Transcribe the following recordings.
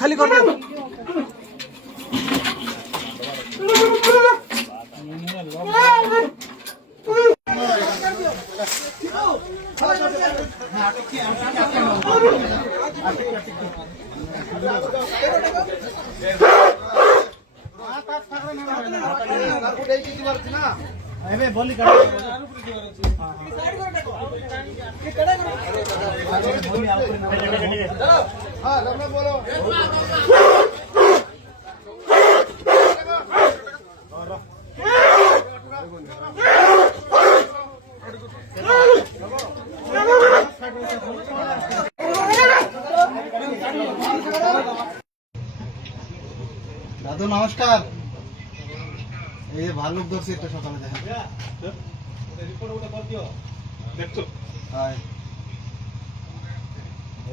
খালি করে দাও বলি দাদু নমস্কার এই ভালুক ধরছি একটা সকালে দেখেন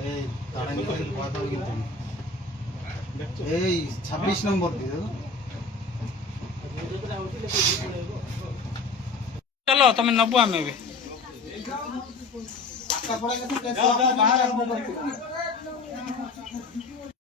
এই এই 26 নম্বর দিয়ে चलो तुम नब्बू में भी